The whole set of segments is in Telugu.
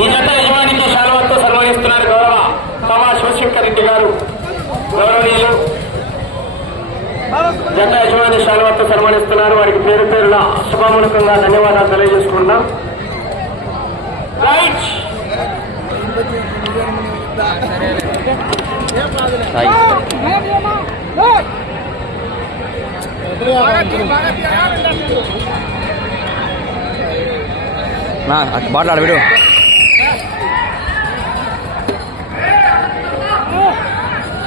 ఈ జత యజమానికి శాలువాతో సన్మానిస్తున్నారు గౌరవ తమా శివశంకర్ రెడ్డి గారు. గౌరవనీయులు జత యజమాని శాలువాతో సన్మానిస్తున్నారు. వారికి పేరు పేరున శుభాముఖంగా ధన్యవాదాలు తెలియజేసుకుంటున్నాం. రైట్ బాటలు ఆడవిడు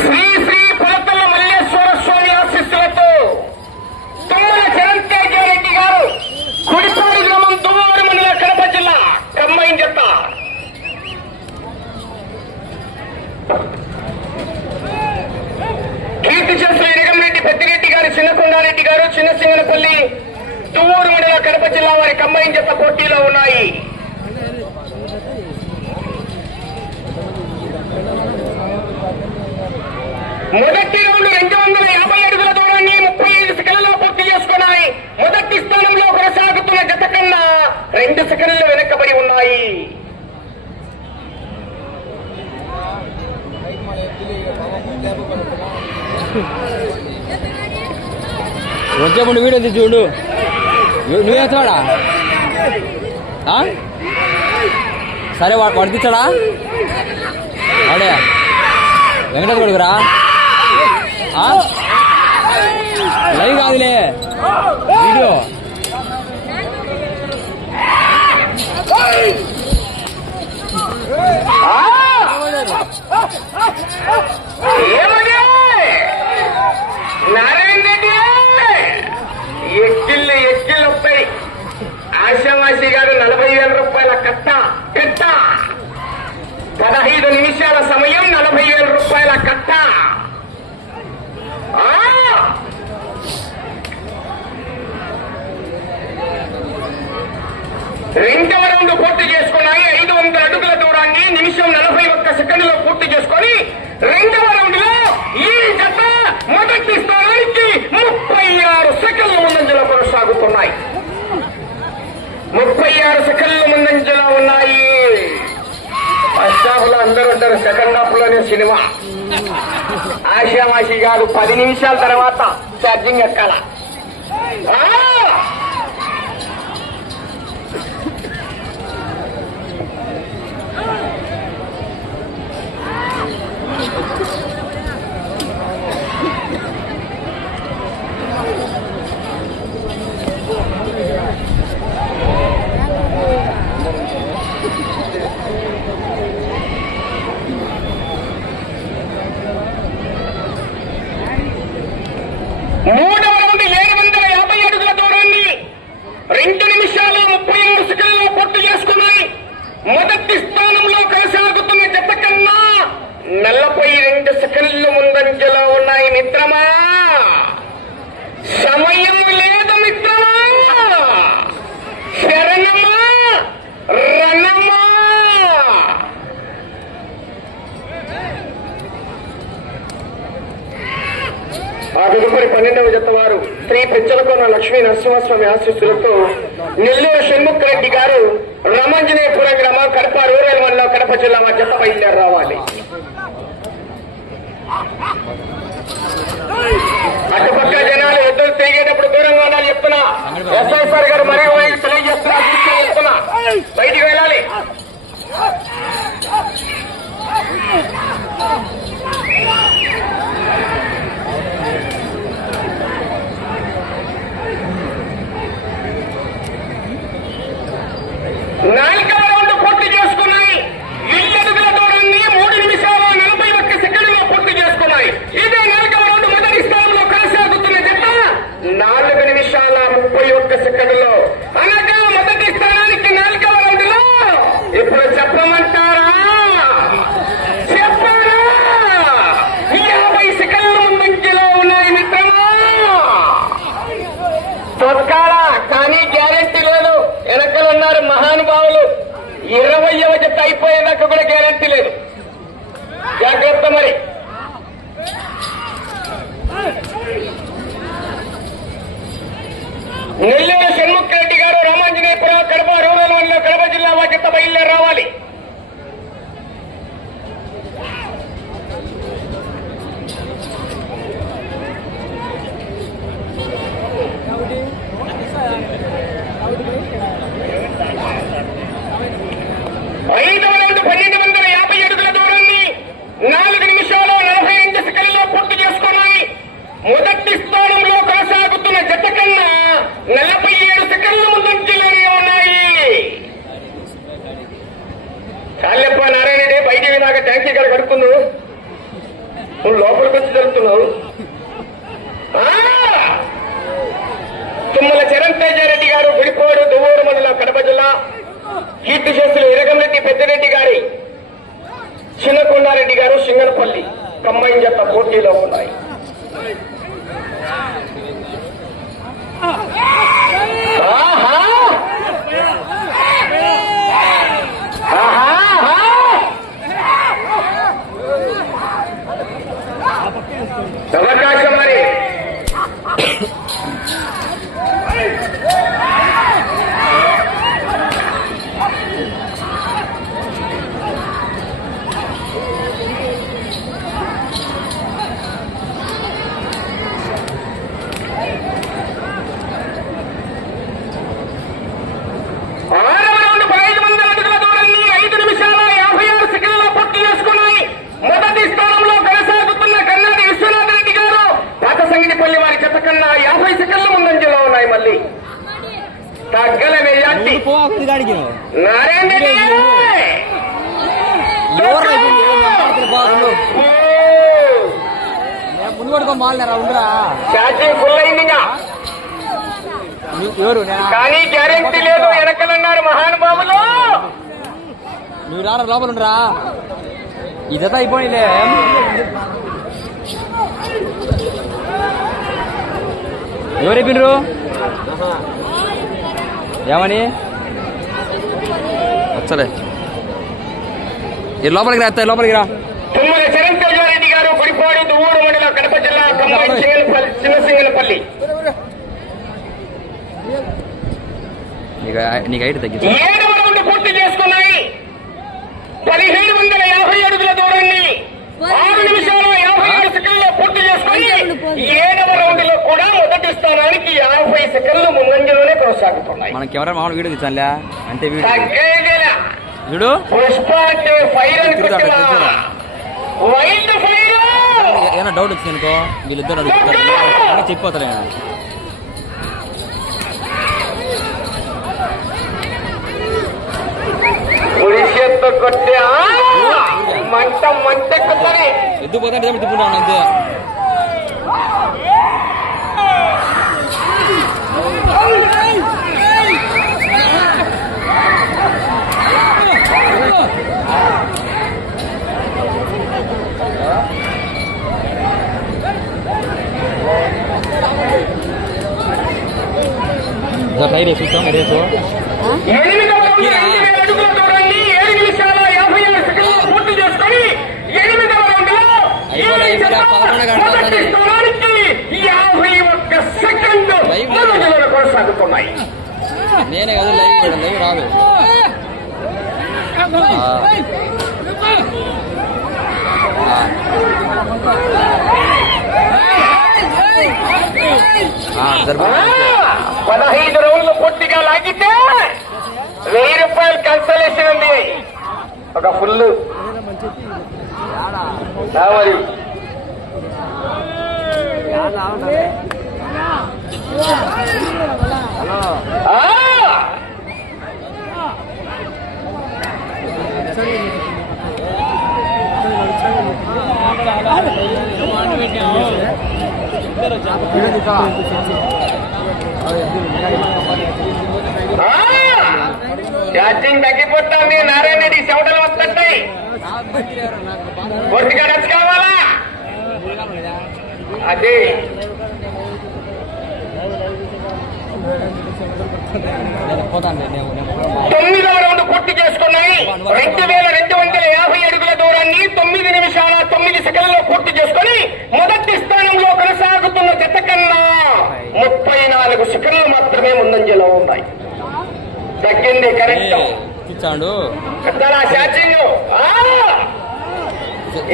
శ్రీ శ్రీ పులతల మల్లేశ్వర స్వామి ఆశీస్సులతో తుమ్మల చరణ్తేజారెడ్డి గారు కుడిపూడి గ్రామం దువ్వారు మండల కడప జిల్లా కమ్మైన్ జత. కీర్తి చేసిన ఇరగంరెడ్డి పెద్దిరెడ్డి గారు చిన్నకొండారెడ్డి గారు చిన్నసింగనపల్లి దువ్వూరు మండల కడప జిల్లా వారి కమ్మైన్ జత పోటీలో ఉన్నాయి. మొదటి రౌండ్ 250 అడుగుల దూరాన్ని 35 సెకండ్లలో పూర్తి చేసుకున్నాయి. మొదటి స్థానంలో కొనసాగుతున్న జత కన్నా 2 సెకండ్లు వెనకబడి ఉన్నాయి. వచ్చేప్పుడు వీడియో తీసి చూడు. నువ్వేస్తాడా? సరే వాడు తీస్తాడా? వాడే వెంకటేశ్వర కొడుకురా. లైవ్ కాదులే వీడియో. నారాయణ రెడ్డి ఎక్కిళ్ళు వస్తాయి. ఆశావాసి గారు 40,000 రూపాయల కట్ట 15 నిమిషాల సమయం 40,000 రూపాయల కట్ట. రెండవ రౌండ్ పూర్తి చేసుకున్నాయి. 500 అడుగుల దూరాన్ని నిమిషం 41 సెకండ్లో పూర్తి చేసుకొని రెండవ రౌండ్ లో ఈ జత మొదటి స్థానానికి 36 సెకండ్ల ముందంజలో కొనసాగుతున్నాయి. 36 సెకండ్ల ముందంజలో ఉన్నాయి. ఫస్ట్ హాఫ్ లో అందరూ ఉంటారు, సెకండ్ హాఫ్ లోనే సినిమా. ఆశామాషి గారు 10 నిమిషాల తర్వాత ఛార్జింగ్ ఎక్కాల. మూడవ రౌండ్ 750 అడుగుల దూరాన్ని 2 నిమిషాలు 33 సెకండ్లలో పూర్తి చేసుకున్నాయి. మొదటి స్థానంలో కొనసాగుతున్న జత కన్నా 42 సెకండ్లు ముందంజలో ఉన్నాయి. మిత్రమా, సమయం లేదు మిత్రమా. శరణమా రణమా. ఆ తదుపరి 12వ జత వారు శ్రీ పెంచలకొండ లక్ష్మీ నరసింహస్వామి ఆశీస్సులతో నెల్లూరు షణ్ముఖ్ రెడ్డి గారు రామాంజనేయపురం గ్రామం కడప రూరల్ మండలం కడప జిల్లా వారి జత బయలుదేరి రావాలి. అటుపక్క జనాలు ఎద్దులు తిరిగేటప్పుడు దూరంగా ఉండాలి చెప్తున్నా. ఎస్ఐసార్ గారు మరో తెలియజేస్తున్నా. చెప్తున్నా బయటికి వెళ్ళాలి. నాలుగవ రౌండ్ పూర్తి చేసుకున్నాయి. 7 అడుగుల దూరాన్ని 3 నిమిషాల 41 సెకండ్లో పూర్తి చేసుకున్నాయి. ఇదే 4వ రౌండ్ మొదటి స్థానంలో కొనసాగుతున్న జత 4 నిమిషాల 31 సెకండ్లో. అనగా మొదటి స్థానానికి 4వ రౌండ్ లో ఇప్పుడు చెప్పమంటారా? చెప్పారా? 50 సెకండ్ల ముందంజలో ఉన్నాయి మిత్రమా. తొక్కాల కానీ గ్యారెంటీ లేదు. వెనకలున్నారు మహానుభావులు. 20వ జత అయిపోయేదాకా కూడా గ్యారెంటీ లేదు. జాగ్రత్త మరి. నెల్లూరు షణ్ముఖ్ రెడ్డి గారు రామాంజనేయపురం కడప రూరల్ మండలం కడప జిల్లా వారి జత బయలుదేరి రావాలి. మొదటి స్థానంలో కొనసాగుతున్న జత కన్నా 47 సెకండ్ల ముందంజలోనే ఉన్నాయి. చాలెప్ప నారాయణడే బయటికి నాకు ట్యాంకీ ఇక్కడ కడుతున్నావు, నువ్వు లోపలికి వచ్చి జరుగుతున్నావు. తుమ్మల చరణ్ తేజారెడ్డి గారు గుడికోడు దువ్వూరు మండలం కడప జిల్లా, కీర్తి చేస్తులు ఇరగంరెడ్డి పెద్దిరెడ్డి గారి చిన్నకొండారెడ్డి గారు సింగనపల్లి కంబైన్ జత పోటీలో ఉన్నాయి. అవకాశం మరి ముందు పడుకో మాలినారా ఉండరా ఛార్జింగ్ ఫుల్ అయింది ఎవరు కానీ గ్యారెంటీ లేదు వెనకనన్నారు మహానుభావులు. నువ్వు రారా లోపల ఉండరా, ఈ జత అయిపోయిలే. ఎవరైపోయినరు ఏమని వచ్చలే లోపలికి రా, లోపలికి రా. తుమ్మల చరణ్ తేజారెడ్డి గారు గుడిపాడు దువ్వూరు మండలం కడప జిల్లా కంబైన్ చిన్నసింగనపల్లి. నీకు హైట్ తగ్గింది. 7వ రౌండ్ పూర్తి చేసుకున్నాయి. 1750 అడుగుల దూరాన్ని 6 నిమిషాల 57 సెకండ్లో పూర్తి చేసుకుని 7వ రౌండ్ లో కూడా మొదటి స్థానానికి 50 సెకండ్లు ముందంజలోనే కొనసాగుతున్నాయి. మన కెమెరా మామూలు వీడియో తీసానులే అంటే వీడు పుష్ప అంటే ఫైర్ అనుకుంటున్నా, వైల్డ్ ఫైర్. ఏమైనా డౌట్ వచ్చింది అనుకో వీళ్ళిద్దరు అడుగుతారు, చెప్పిపోతారు. పురుషత్వ కొట్టే మంట మంటెక్కుతాయి. ఎద్దుపోతే తిప్పుకుంటాను అంతే. టైర్ చూస్తాం రేపు 8వ అడుగుల దూరాన్ని 7 నిమిషాల 57 సెకండ్లు పూర్తి చేసుకుని 8వ రౌండ్ లో మొదటి స్థానానికి 51 సెకండ్లు ముందంజలో కొనసాగుతున్నాయి. నేనే కదా లైవ్ రాదు. పదహైదు రౌండ్లు పూర్తిగా లాగితే 1000 రూపాయలు కన్సలేషన్ ఉంది. ఒక ఫుల్ మరి ఛార్జింగ్ తగ్గిపోతుంది. నారాయణ రెడ్డి చెవటలు వస్తుంటాయి. పూర్తిగా రచ్ కావాలా అదే 9వ రౌండ్ పూర్తి చేసుకున్నాయి. 2250 అడుగుల దూరాన్ని 9 నిమిషాల 9 సెకండ్లలో పూర్తి చేసుకుని మొదటి స్థానంలో కొనసాగుతున్న జత కన్నా 34 సెకండ్లు మాత్రమే ముందంజలో ఉన్నాయి. తగ్గింది కరెక్ట్ ఇచ్చాడు పెద్దలా ఛార్జింగ్.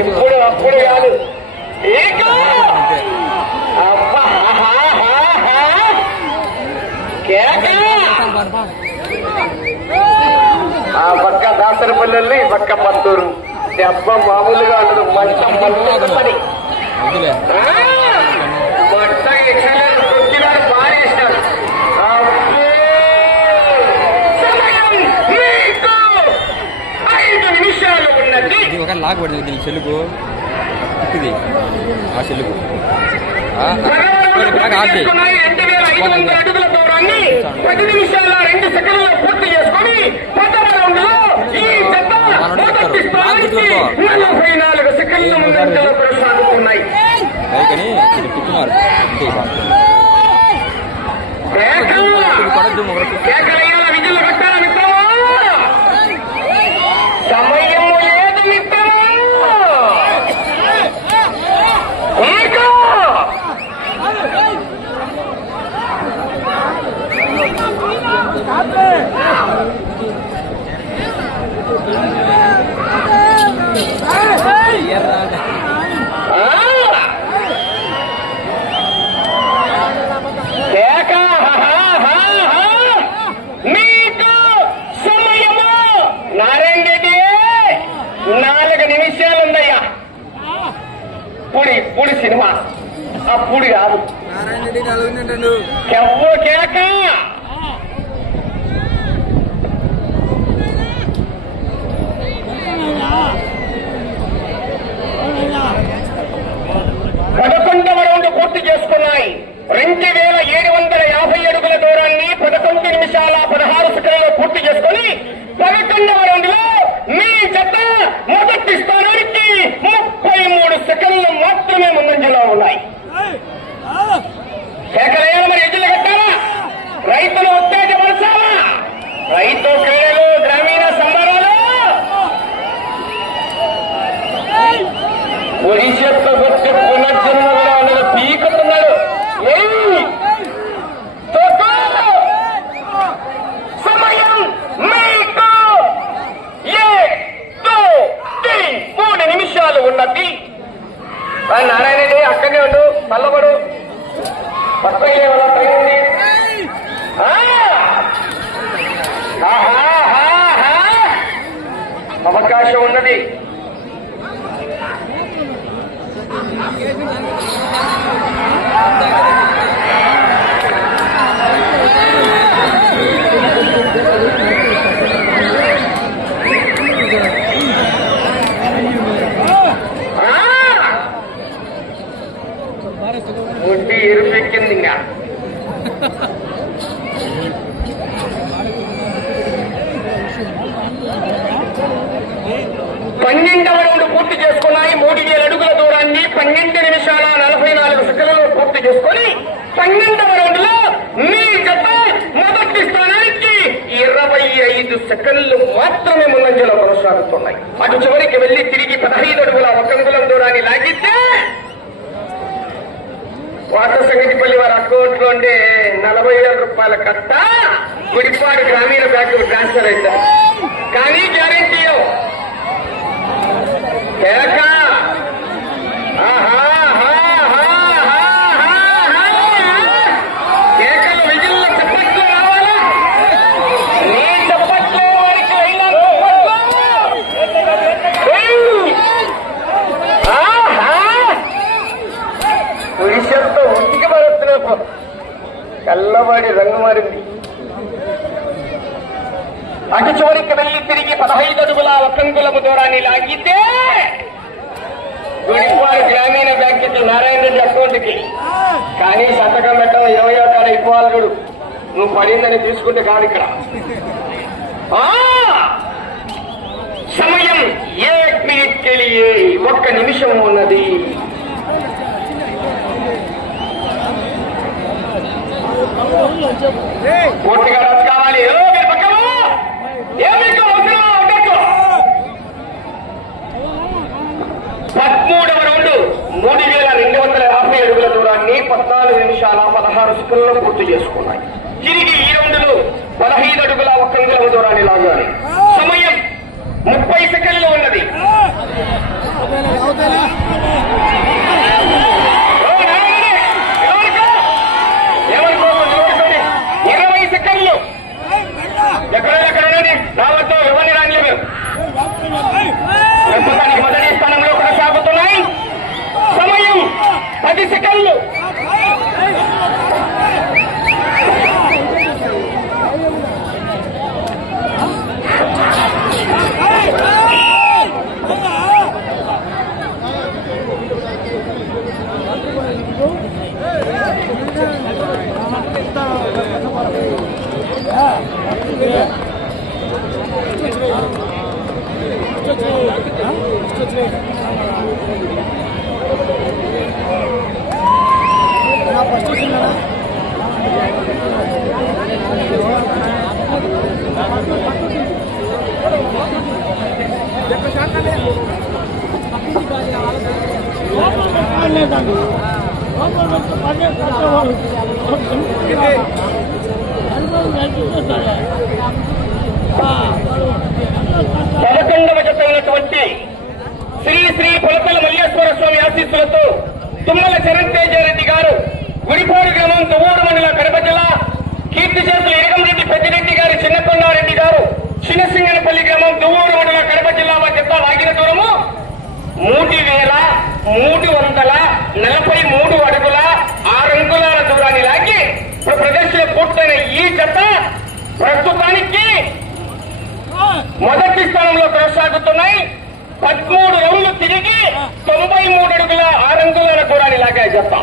ఇప్పుడు అప్పుడు కాదు. ఆ పక్క దాసరపల్లి ఈ పక్క పత్తూరు దెబ్బ మామూలుగా ఉండదు. మంట మంట పని ఎక్సలెంట్ కొట్టినారు, పారేసినారు. సమయం మీకు 5 నిమిషాలు ఉన్నది. ఒక లాగ్ పడింది దీనికి చెల్లుకు ఇది ఆ చెల్లుకు 2500 అడుగుల దూరాన్ని 10 నిమిషాల 2 సెకండ్లలో పూర్తి చేసుకుని 10వ రౌండ్ లో ఈ జత మొదటి స్థానానికి 44 సెకండ్ల ముందంజలో కొనసాగుతున్నాయి. తిట్టున్నారు కేకలయ్యాల విజులు కట్టాల మిత్రమా, సమయం లేదు మిత్రమా. మీకు సమయము నారాయణ రెడ్డి 4 నిమిషాలు ఉందయ్యా. పుడి సినిమా అప్పుడు కాదు కెవ్వో కేక. పదకొండవ రౌండ్ పూర్తి చేసుకున్నాయి. 2750 అడుగుల దూరాన్ని 11 నిమిషాల 16 సెకండ్లలో పూర్తి చేసుకుని 11వ రౌండ్ లో మీ జత మొదటి స్థానానికి 33 సెకండ్లు మాత్రమే ముందంజలో ఉన్నాయి. సేకరయ్యాలి, మరి ఎద్దులు కట్టాలా, రైతులు ఉత్తేజపరచాలా, రైతు క్రీడలు గ్రామీణ సంబరాలు ఒడిశతో గుర్తు పునర్జన్మలో అన్నది పీకుతున్నాడు. సమయం మీకు 3 నిమిషాలు ఉన్నది. నారాయణ రెడ్డి అక్కడనే ఉండు, చల్లబడు, పక్కనే టైం ఉంది. అవకాశం ఉన్నది. ముట్టి ఎరుపెక్కింది. ఇంకా 12వ రౌండ్ పూర్తి చేసుకున్నాయి. 3000 అడుగుల దూరాన్ని 12 నిమిషాల 44 సెకండ్లలో పూర్తి చేసుకుని 12వ రౌండ్ లో మీ జత మొదటి స్థానానికి 25 సెకండ్లు మాత్రమే ముందంజలో కొనసాగుతున్నాయి. అటు చివరికి వెళ్లి తిరిగి 15 అడుగుల 1 అంగుళం దూరాన్ని లాగితే వాట సంగతిపల్లి వారి అకౌంట్ లో ఉండే 40,000 రూపాయల కట్ట గుడిపాడు గ్రామీణ బ్యాంకు ట్రాన్స్ఫర్ అవుతారు. కానీ గ్యారెంటీ కేకలు విజుల్లో చప్పట్లు రావాలా, నీ చప్పట్లు వారికి అయినా పురుషత్వం ఉట్టికి మరుతున్నా కల్లబడి రంగు మారింది. అటు చివరికి వెళ్లి తిరిగి 15 అడుగుల 1 అంగుళము దూరాన్ని లాగితే గుడిపాడు గ్రామీణ బ్యాంకు నారాయణ రెడ్డి అకౌంట్కి. కానీ సంతకం పెట్టడం 20వ తారీఖు అయిపోవాలి. చూడు, నువ్వు పడిందని తీసుకుంటే కాదు ఇక్కడ. సమయం 1 మినిట్ 1 నిమిషం ఉన్నది. పూర్తిగా రద్దు కావాలి. మీరు పక్కన ఏమిటో అవసరం ఉండొచ్చు. 13వ రౌండ్ 3250 అడుగుల దూరాన్ని 14 నిమిషాల 16 సెకండ్లలో పూర్తి చేసుకున్నాయి. తిరిగి ఈ రౌండ్లో 15 అడుగుల 1 అంగుళం దూరాన్ని లాగాలి. సమయం 30 సెకండ్లు ఉన్నది. 20 సెకండ్లు. ఎక్కడ రావద్దు, ఎవరిని రానిలేవు. ప్రస్తుతానికి మొదటి స్థానంలో కొనసాగుతున్నాయి. సమయం 10 సెకండ్లు. పదకొండవ జత అయినటువంటి శ్రీ శ్రీ పొలకల మల్లేశ్వర స్వామి ఆశీస్సులతో తుమ్మల చరణ్ తేజారెడ్డి గారు గుడిపాడు గ్రామం దువ్వూరు మండలం కడప జిల్లా, కీర్తిశేషులు ఇరగంరెడ్డి పెద్దిరెడ్డి గారు చిన్నకొండారెడ్డి గారు చిన్నసింగనపల్లి గ్రామం దువ్వూరు మండలం కడప జిల్లా జత లాగిన దూరము 3,343 అడుగుల 6 అంగుళాల దూరాన్ని లాగి ప్రదర్శన పూర్తయిన ఈ జత ప్రస్తుతానికి మొదటి స్థానంలో కొనసాగుతున్నాయి. 13 రౌండ్లు తిరిగి 93 అడుగుల 6 అంగుళాల దూరాన్ని లాగాయి జత.